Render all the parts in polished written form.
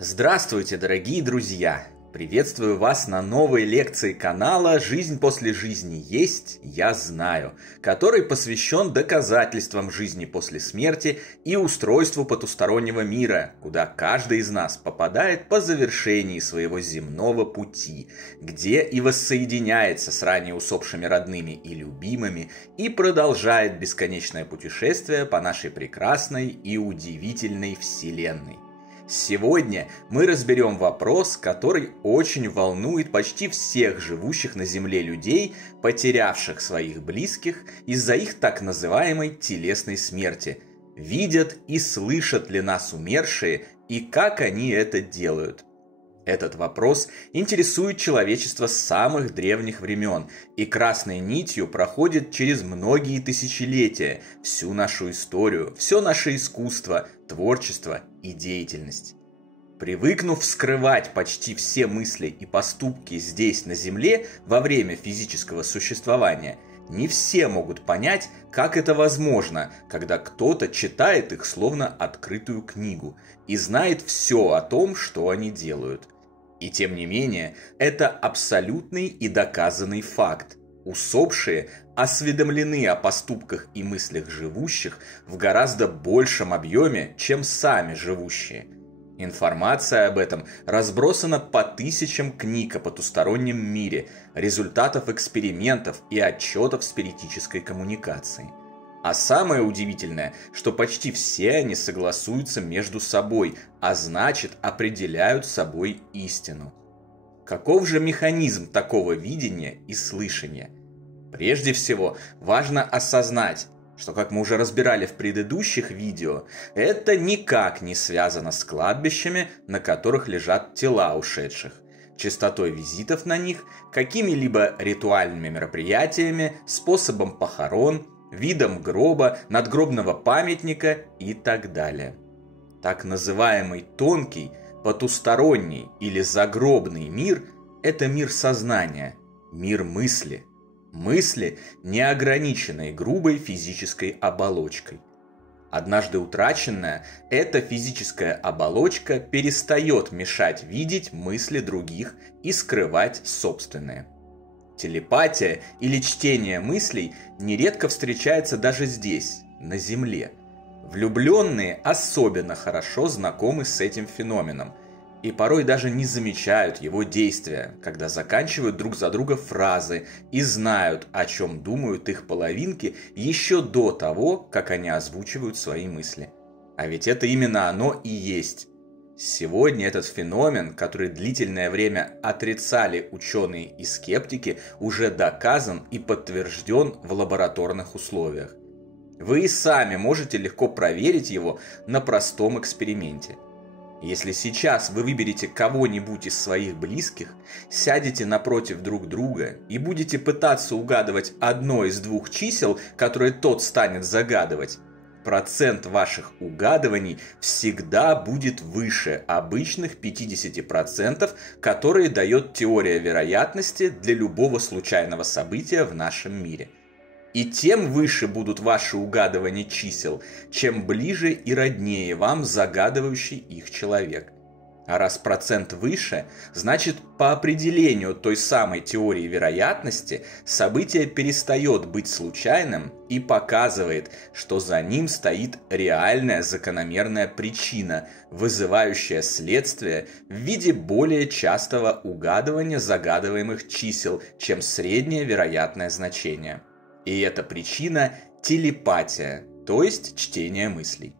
Здравствуйте, дорогие друзья! Приветствую вас на новой лекции канала «Жизнь после жизни есть, я знаю», который посвящен доказательствам жизни после смерти и устройству потустороннего мира, куда каждый из нас попадает по завершении своего земного пути, где и воссоединяется с ранее усопшими родными и любимыми и продолжает бесконечное путешествие по нашей прекрасной и удивительной Вселенной. Сегодня мы разберем вопрос, который очень волнует почти всех живущих на Земле людей, потерявших своих близких из-за их так называемой телесной смерти. Видят и слышат ли нас умершие, и как они это делают? Этот вопрос интересует человечество с самых древних времен и красной нитью проходит через многие тысячелетия, всю нашу историю, все наше искусство, творчество и деятельность. Привыкнув скрывать почти все мысли и поступки здесь, на Земле, во время физического существования, не все могут понять, как это возможно, когда кто-то читает их словно открытую книгу и знает все о том, что они делают. И тем не менее, это абсолютный и доказанный факт. Усопшие осведомлены о поступках и мыслях живущих в гораздо большем объеме, чем сами живущие. Информация об этом разбросана по тысячам книг о потустороннем мире, результатов экспериментов и отчетов спиритической коммуникации. А самое удивительное, что почти все они согласуются между собой, а значит определяют собой истину. Каков же механизм такого видения и слышания? Прежде всего, важно осознать, что, как мы уже разбирали в предыдущих видео, это никак не связано с кладбищами, на которых лежат тела ушедших, частотой визитов на них, какими-либо ритуальными мероприятиями, способом похорон, видом гроба, надгробного памятника и так далее. Так называемый тонкий, потусторонний или загробный мир – это мир сознания, мир мысли. Мысли, не ограниченной грубой физической оболочкой. Однажды утраченная, эта физическая оболочка перестает мешать видеть мысли других и скрывать собственные. Телепатия или чтение мыслей нередко встречается даже здесь, на Земле. Влюбленные особенно хорошо знакомы с этим феноменом и порой даже не замечают его действия, когда заканчивают друг за друга фразы и знают, о чем думают их половинки еще до того, как они озвучивают свои мысли. А ведь это именно оно и есть. Сегодня этот феномен, который длительное время отрицали ученые и скептики, уже доказан и подтвержден в лабораторных условиях. Вы и сами можете легко проверить его на простом эксперименте. Если сейчас вы выберете кого-нибудь из своих близких, сядете напротив друг друга и будете пытаться угадывать одно из двух чисел, которые тот станет загадывать, процент ваших угадываний всегда будет выше обычных 50%, которые дает теория вероятности для любого случайного события в нашем мире. И тем выше будут ваши угадывания чисел, чем ближе и роднее вам загадывающий их человек. А раз процент выше, значит, по определению той самой теории вероятности, событие перестает быть случайным и показывает, что за ним стоит реальная закономерная причина, вызывающая следствие в виде более частого угадывания загадываемых чисел, чем среднее вероятное значение. И эта причина – телепатия, то есть чтение мыслей.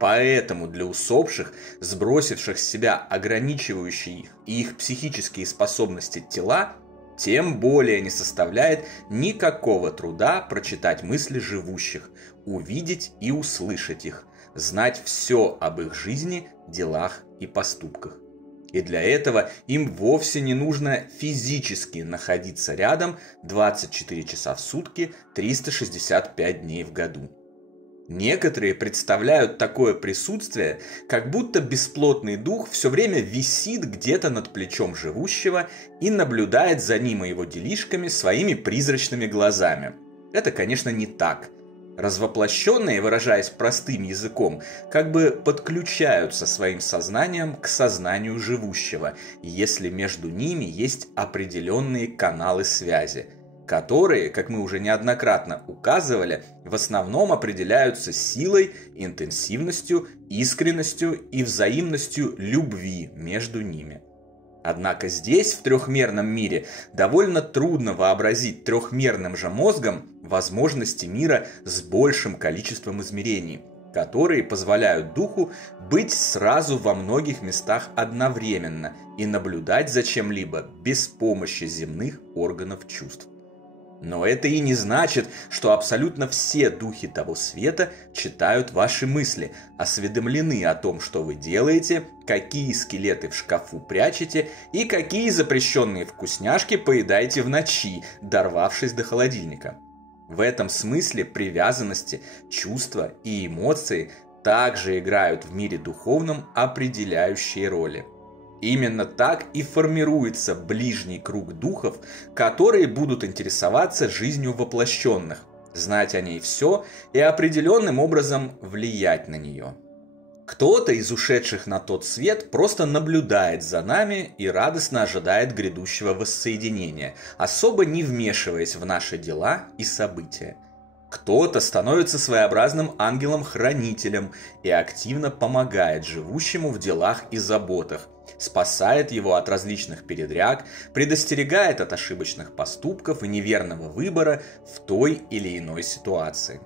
Поэтому для усопших, сбросивших с себя ограничивающие их и их психические способности тела, тем более не составляет никакого труда прочитать мысли живущих, увидеть и услышать их, знать все об их жизни, делах и поступках. И для этого им вовсе не нужно физически находиться рядом 24 часа в сутки, 365 дней в году. Некоторые представляют такое присутствие, как будто бесплотный дух все время висит где-то над плечом живущего и наблюдает за ним и его делишками своими призрачными глазами. Это, конечно, не так. Развоплощенные, выражаясь простым языком, как бы подключаются своим сознанием к сознанию живущего, если между ними есть определенные каналы связи, которые, как мы уже неоднократно указывали, в основном определяются силой, интенсивностью, искренностью и взаимностью любви между ними. Однако здесь, в трехмерном мире, довольно трудно вообразить трехмерным же мозгом возможности мира с большим количеством измерений, которые позволяют духу быть сразу во многих местах одновременно и наблюдать за чем-либо без помощи земных органов чувств. Но это и не значит, что абсолютно все духи того света читают ваши мысли, осведомлены о том, что вы делаете, какие скелеты в шкафу прячете и какие запрещенные вкусняшки поедаете в ночи, дорвавшись до холодильника. В этом смысле привязанности, чувства и эмоции также играют в мире духовном определяющие роли. Именно так и формируется ближний круг духов, которые будут интересоваться жизнью воплощенных, знать о ней все и определенным образом влиять на нее. Кто-то из ушедших на тот свет просто наблюдает за нами и радостно ожидает грядущего воссоединения, особо не вмешиваясь в наши дела и события. Кто-то становится своеобразным ангелом-хранителем и активно помогает живущему в делах и заботах, спасает его от различных передряг, предостерегает от ошибочных поступков и неверного выбора в той или иной ситуации.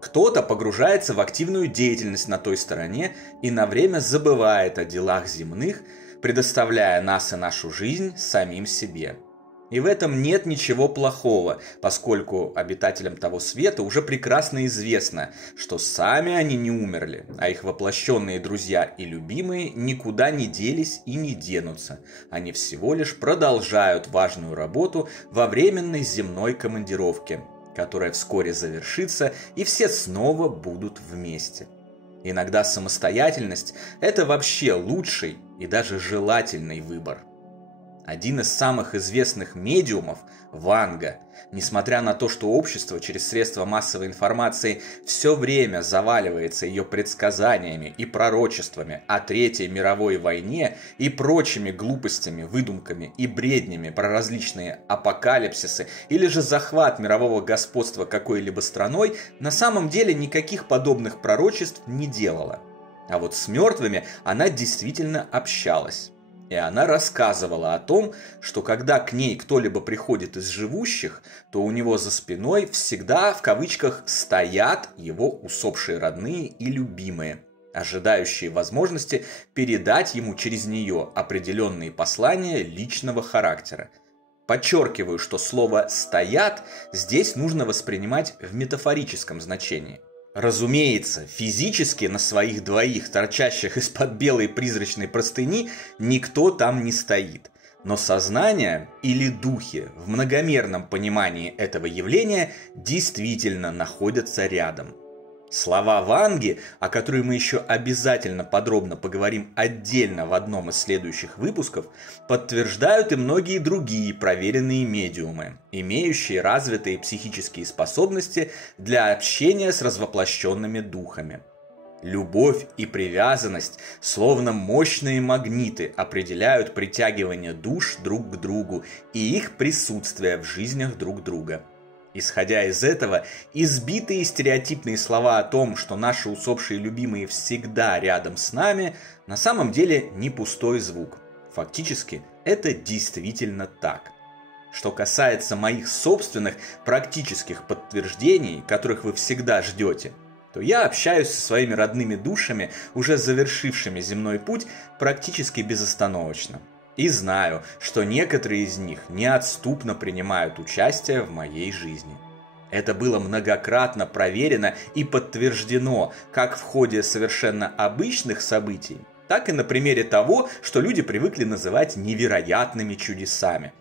Кто-то погружается в активную деятельность на той стороне и на время забывает о делах земных, предоставляя нас и нашу жизнь самим себе. И в этом нет ничего плохого, поскольку обитателям того света уже прекрасно известно, что сами они не умерли, а их воплощенные друзья и любимые никуда не делись и не денутся. Они всего лишь продолжают важную работу во временной земной командировке, которая вскоре завершится, и все снова будут вместе. Иногда самостоятельность – это вообще лучший и даже желательный выбор. Один из самых известных медиумов, Ванга, несмотря на то, что общество через средства массовой информации все время заваливается ее предсказаниями и пророчествами о Третьей мировой войне и прочими глупостями, выдумками и бреднями про различные апокалипсисы или же захват мирового господства какой-либо страной, на самом деле никаких подобных пророчеств не делала. А вот с мертвыми она действительно общалась. И она рассказывала о том, что когда к ней кто-либо приходит из живущих, то у него за спиной всегда, в кавычках, стоят его усопшие родные и любимые, ожидающие возможности передать ему через нее определенные послания личного характера. Подчеркиваю, что слово «стоят» здесь нужно воспринимать в метафорическом значении. Разумеется, физически на своих двоих, торчащих из-под белой призрачной простыни, никто там не стоит. Но сознание или духи в многомерном понимании этого явления действительно находятся рядом. Слова Ванги, о которых мы еще обязательно подробно поговорим отдельно в одном из следующих выпусков, подтверждают и многие другие проверенные медиумы, имеющие развитые психические способности для общения с развоплощенными духами. Любовь и привязанность, словно мощные магниты, определяют притягивание душ друг к другу и их присутствие в жизнях друг друга. Исходя из этого, избитые стереотипные слова о том, что наши усопшие любимые всегда рядом с нами, на самом деле не пустой звук. Фактически, это действительно так. Что касается моих собственных практических подтверждений, которых вы всегда ждете, то я общаюсь со своими родными душами, уже завершившими земной путь, практически безостановочно. И знаю, что некоторые из них неотступно принимают участие в моей жизни. Это было многократно проверено и подтверждено как в ходе совершенно обычных событий, так и на примере того, что люди привыкли называть невероятными чудесами.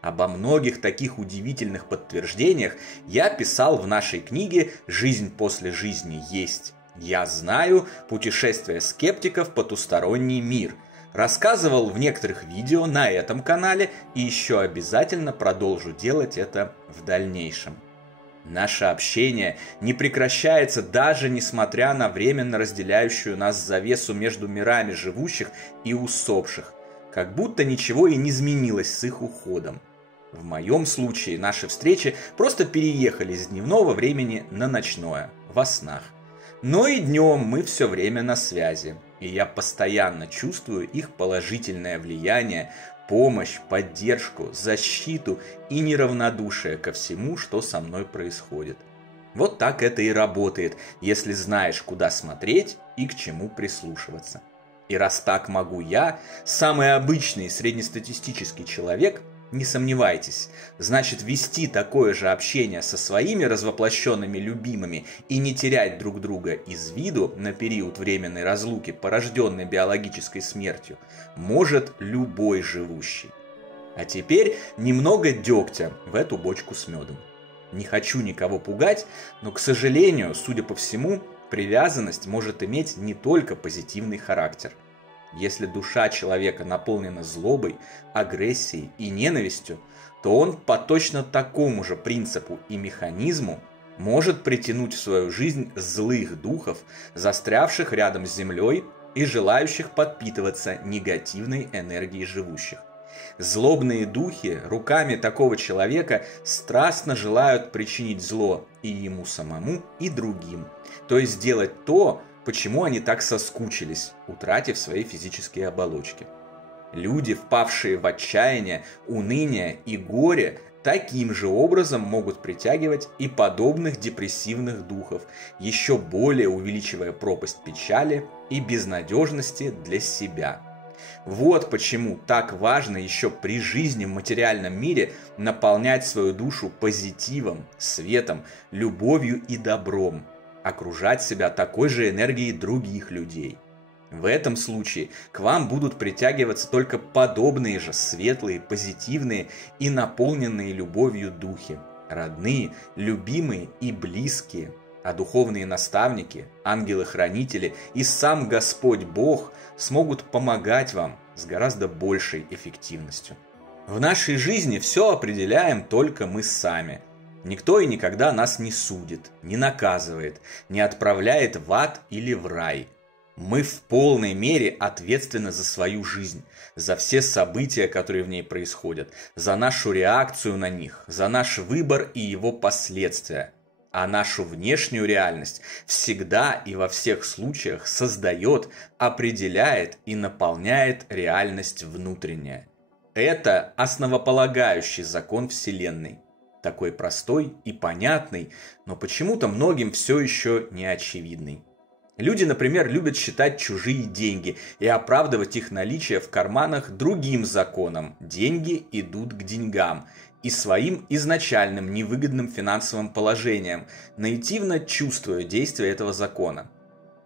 Обо многих таких удивительных подтверждениях я писал в нашей книге «Жизнь после жизни есть. Я знаю. Путешествие скептиков в потусторонний мир». Рассказывал в некоторых видео на этом канале и еще обязательно продолжу делать это в дальнейшем. Наше общение не прекращается даже несмотря на временно разделяющую нас завесу между мирами живущих и усопших, как будто ничего и не изменилось с их уходом. В моем случае наши встречи просто переехали с дневного времени на ночное, во снах. Но и днем мы все время на связи, и я постоянно чувствую их положительное влияние, помощь, поддержку, защиту и неравнодушие ко всему, что со мной происходит. Вот так это и работает, если знаешь, куда смотреть и к чему прислушиваться. И раз так могу я, самый обычный среднестатистический человек, не сомневайтесь, значит вести такое же общение со своими развоплощенными любимыми и не терять друг друга из виду на период временной разлуки, порожденной биологической смертью, может любой живущий. А теперь немного дегтя в эту бочку с медом. Не хочу никого пугать, но, к сожалению, судя по всему, привязанность может иметь не только позитивный характер. Если душа человека наполнена злобой, агрессией и ненавистью, то он по точно такому же принципу и механизму может притянуть в свою жизнь злых духов, застрявших рядом с землей и желающих подпитываться негативной энергией живущих. Злобные духи руками такого человека страстно желают причинить зло и ему самому, и другим, то есть сделать то, почему они так соскучились, утратив свои физические оболочки. Люди, впавшие в отчаяние, уныние и горе, таким же образом могут притягивать и подобных депрессивных духов, еще более увеличивая пропасть печали и безнадежности для себя. Вот почему так важно еще при жизни в материальном мире наполнять свою душу позитивом, светом, любовью и добром, окружать себя такой же энергией других людей. В этом случае к вам будут притягиваться только подобные же светлые, позитивные и наполненные любовью духи, родные, любимые и близкие, а духовные наставники, ангелы-хранители и сам Господь Бог смогут помогать вам с гораздо большей эффективностью. В нашей жизни все определяем только мы сами. Никто и никогда нас не судит, не наказывает, не отправляет в ад или в рай. Мы в полной мере ответственны за свою жизнь, за все события, которые в ней происходят, за нашу реакцию на них, за наш выбор и его последствия. А нашу внешнюю реальность всегда и во всех случаях создает, определяет и наполняет реальность внутренняя. Это основополагающий закон Вселенной. Такой простой и понятный, но почему-то многим все еще не очевидный. Люди, например, любят считать чужие деньги и оправдывать их наличие в карманах другим законом. Деньги идут к деньгам и своим изначальным невыгодным финансовым положением, наитивно чувствуя действие этого закона.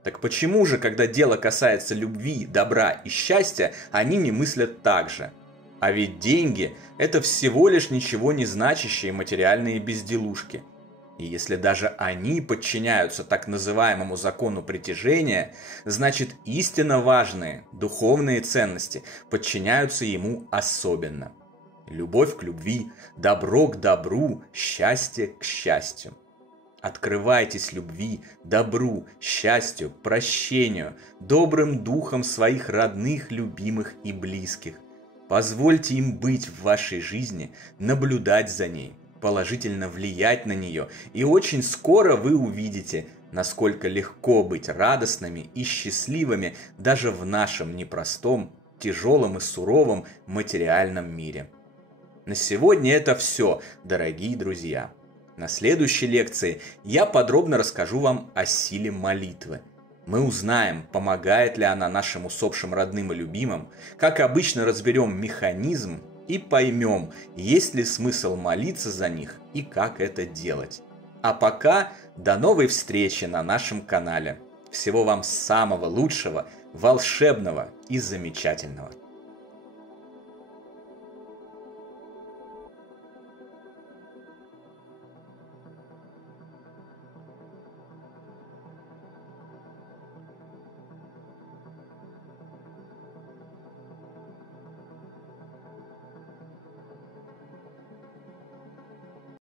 Так почему же, когда дело касается любви, добра и счастья, они не мыслят так же? А ведь деньги – это всего лишь ничего не значащие материальные безделушки. И если даже они подчиняются так называемому закону притяжения, значит истинно важные духовные ценности подчиняются ему особенно. Любовь к любви, добро к добру, счастье к счастью. Открывайтесь любви, добру, счастью, прощению, добрым духом своих родных, любимых и близких. Позвольте им быть в вашей жизни, наблюдать за ней, положительно влиять на нее, и очень скоро вы увидите, насколько легко быть радостными и счастливыми даже в нашем непростом, тяжелом и суровом материальном мире. На сегодня это все, дорогие друзья. На следующей лекции я подробно расскажу вам о силе молитвы. Мы узнаем, помогает ли она нашим усопшим родным и любимым, как обычно разберем механизм и поймем, есть ли смысл молиться за них и как это делать. А пока до новой встречи на нашем канале. Всего вам самого лучшего, волшебного и замечательного.